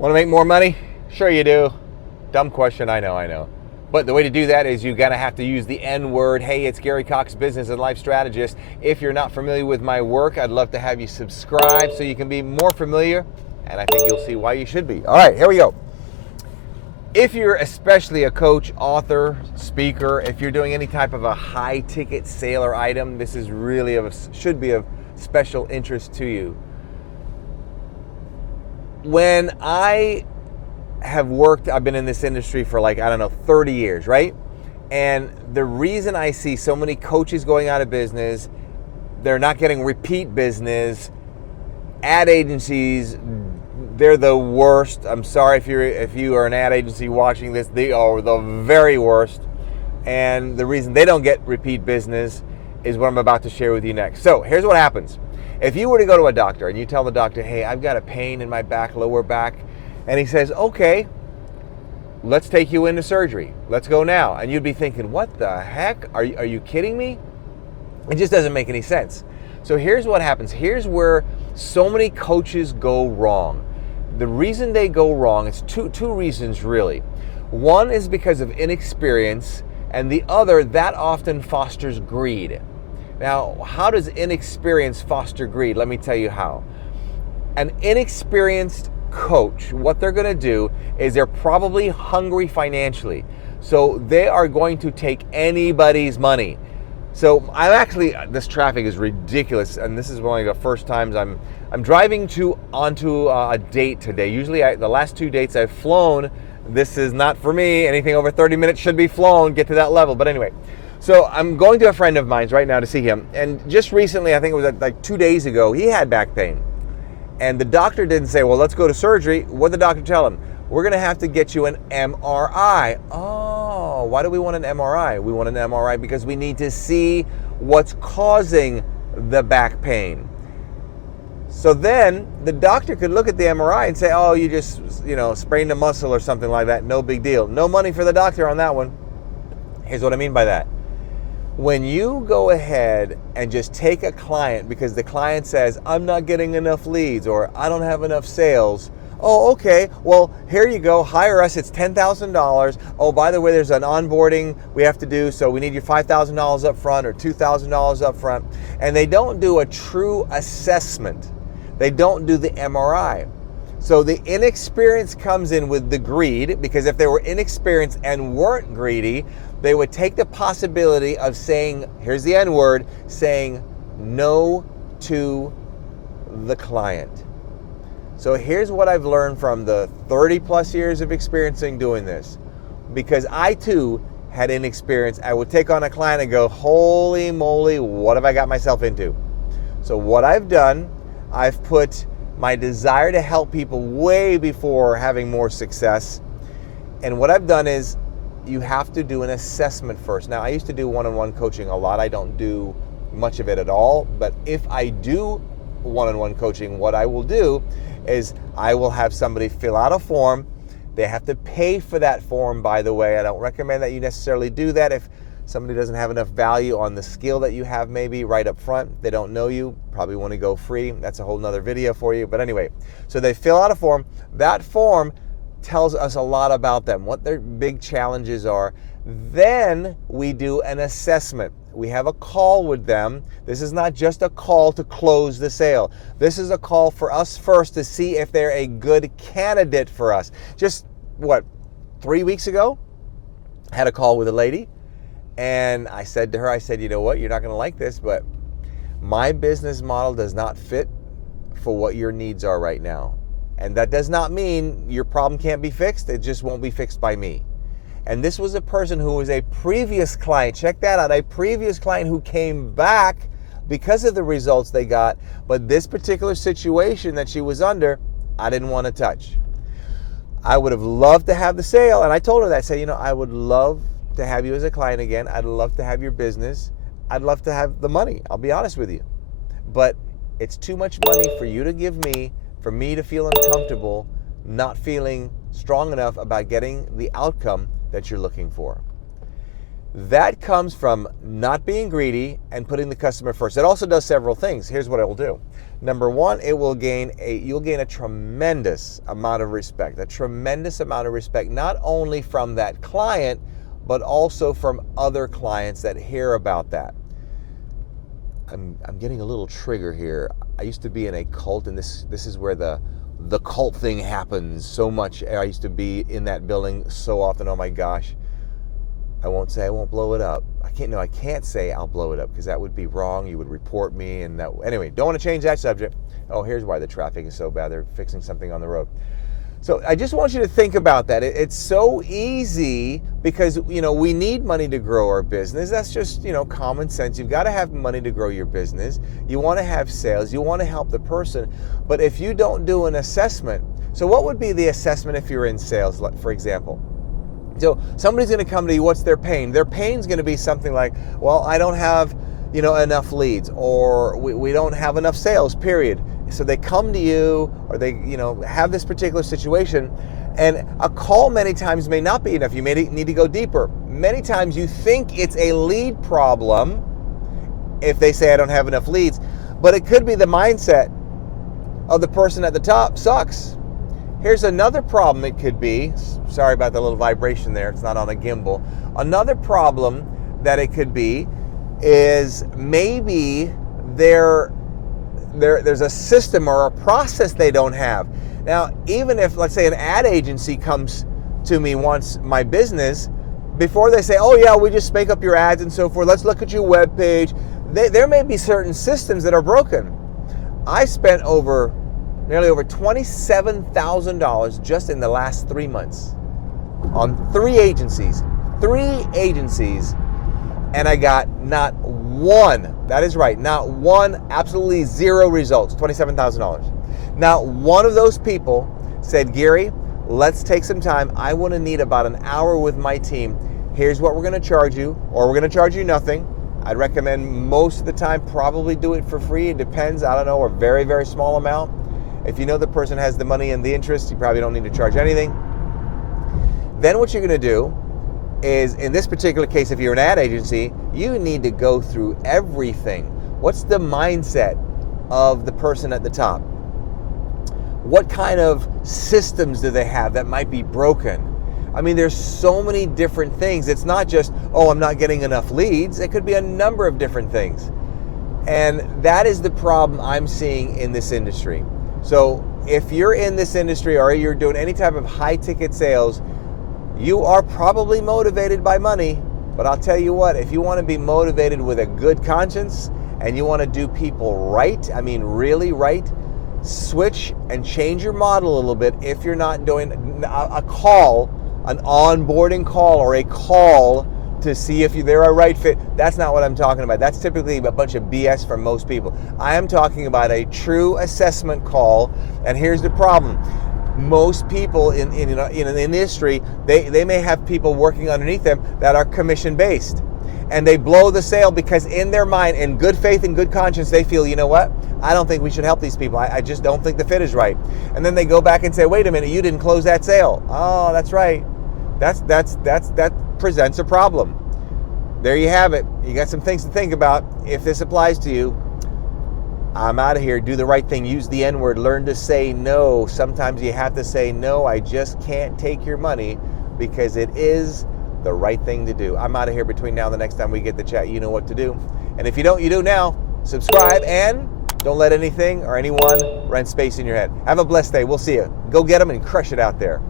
Want to make more money? Sure you do. Dumb question, I know. But the way to do that is you're going to have to use the N word. Hey, it's Gary Coxe, business and life strategist. If you're not familiar with my work, I'd love to have you subscribe so you can be more familiar, and I think you'll see why you should be. All right, here we go. If you're especially a coach, author, speaker, if you're doing any type of a high-ticket sale or item, this is really should be of special interest to you. When I've been in this industry for 30 years, right? And the reason I see so many coaches going out of business, they're not getting repeat business, ad agencies, they're the worst. I'm sorry if you are an ad agency watching this, they are the very worst. And the reason they don't get repeat business is what I'm about to share with you next. So here's what happens. If you were to go to a doctor and you tell the doctor, hey, I've got a pain in my back, lower back, and he says, okay, let's take you into surgery. Let's go now. And you'd be thinking, what the heck? Are you kidding me? It just doesn't make any sense. So here's what happens. Here's where so many coaches go wrong. The reason they go wrong is two reasons really. One is because of inexperience, and the other, that often fosters greed. Now, how does inexperience foster greed? Let me tell you how. An inexperienced coach, what they're going to do is they're probably hungry financially. So they are going to take anybody's money. So this traffic is ridiculous, and this is one of the first times I'm driving onto a date today. Usually the last two dates I've flown. This is not for me. Anything over 30 minutes should be flown, get to that level. But anyway, so I'm going to a friend of mine's right now to see him. And just recently, I think it was like 2 days ago, he had back pain. And the doctor didn't say, well, let's go to surgery. What did the doctor tell him? We're going to have to get you an MRI. Oh, why do we want an MRI? We want an MRI because we need to see what's causing the back pain. So then the doctor could look at the MRI and say, oh, you just, sprained a muscle or something like that. No big deal. No money for the doctor on that one. Here's what I mean by that. When you go ahead and just take a client because the client says, I'm not getting enough leads or I don't have enough sales. Oh, okay. Well, here you go. Hire us. It's $10,000. Oh, by the way, there's an onboarding we have to do. So we need your $5,000 up front or $2,000 up front. And they don't do a true assessment. They don't do the MRI. So the inexperience comes in with the greed, because if they were inexperienced and weren't greedy, they would take the possibility of saying, here's the N word, saying no to the client. So here's what I've learned from the 30 plus years of experiencing doing this. Because I too had inexperience, I would take on a client and go, holy moly, what have I got myself into? So what I've done, I've put my desire to help people way before having more success. And what I've done is you have to do an assessment first. Now, I used to do one-on-one coaching a lot. I don't do much of it at all. But if I do one-on-one coaching, what I will do is I will have somebody fill out a form. They have to pay for that form, by the way. I don't recommend that you necessarily do that if somebody doesn't have enough value on the skill that you have maybe right up front. They don't know you, probably want to go free. That's a whole nother video for you. But anyway, so they fill out a form. That form tells us a lot about them, what their big challenges are. Then we do an assessment. We have a call with them. This is not just a call to close the sale. This is a call for us first to see if they're a good candidate for us. Just 3 weeks ago, I had a call with a lady. And I said to her, you know what, you're not going to like this, but my business model does not fit for what your needs are right now. And that does not mean your problem can't be fixed. It just won't be fixed by me. And this was a person who was a previous client. Check that out. A previous client who came back because of the results they got. But this particular situation that she was under, I didn't want to touch. I would have loved to have the sale. And I told her that. I said, I would love to have you as a client again. I'd love to have your business. I'd love to have the money. I'll be honest with you. But it's too much money for you to give me, for me to feel uncomfortable, not feeling strong enough about getting the outcome that you're looking for. That comes from not being greedy and putting the customer first. It also does several things. Here's what I will do. Number one, you'll gain a tremendous amount of respect, not only from that client, but also from other clients that hear about that. I'm getting a little trigger here. I used to be in a cult, and this is where the cult thing happens so much. I used to be in that building so often. Oh my gosh. I won't say I won't blow it up. I can't say I'll blow it up because that would be wrong. You would report me, and anyway, don't want to change that subject. Oh, here's why the traffic is so bad. They're fixing something on the road. So I just want you to think about that. It's so easy because, we need money to grow our business. That's just, common sense. You've got to have money to grow your business. You want to have sales. You want to help the person. But if you don't do an assessment, so what would be the assessment if you're in sales, for example? So somebody's going to come to you, what's their pain? Their pain's going to be something like, well, I don't have, enough leads, or we don't have enough sales, period. So they come to you, or they, have this particular situation, and a call many times may not be enough. You may need to go deeper. Many times you think it's a lead problem if they say I don't have enough leads, but it could be the mindset of the person at the top sucks. Here's another problem it could be. Sorry about the little vibration there. It's not on a gimbal. Another problem that it could be is maybe there's a system or a process they don't have. Now, even if, let's say, an ad agency comes to me, wants my business, before they say, oh yeah, we just make up your ads and so forth, let's look at your web page, there may be certain systems that are broken. I spent nearly over $27,000 just in the last 3 months on three agencies, and I got not one, that is right, not one, absolutely zero results, $27,000. Not one of those people said, Gary, let's take some time. I want to need about an hour with my team. Here's what we're going to charge you, or we're going to charge you nothing. I'd recommend most of the time probably do it for free. It depends, I don't know, a very, very small amount. If you know the person has the money and the interest, you probably don't need to charge anything. Then what you're going to do is, in this particular case, if you're an ad agency, you need to go through everything. What's the mindset of the person at the top? What kind of systems do they have that might be broken? I mean, there's so many different things. It's not just, oh, I'm not getting enough leads. It could be a number of different things. And that is the problem I'm seeing in this industry. So if you're in this industry or you're doing any type of high ticket sales, you are probably motivated by money. But I'll tell you what, if you want to be motivated with a good conscience and you want to do people right, I mean really right, switch and change your model a little bit. If you're not doing a call, an onboarding call, or a call to see if they're a right fit, that's not what I'm talking about. That's typically a bunch of BS for most people. I am talking about a true assessment call, and here's the problem. Most people in an industry, they may have people working underneath them that are commission based, and they blow the sale because in their mind, in good faith and good conscience, they feel, you know what, I don't think we should help these people. I just don't think the fit is right. And then they go back and say, wait a minute, you didn't close that sale. Oh, that's right. That presents a problem. There you have it. You got some things to think about. If this applies to you, I'm out of here. Do the right thing. Use the N-word. Learn to say no. Sometimes you have to say no. I just can't take your money, because it is the right thing to do. I'm out of here. Between now and the next time we get to chat, you know what to do. And if you don't, you do now. Subscribe, and don't let anything or anyone rent space in your head. Have a blessed day. We'll see you. Go get them and crush it out there.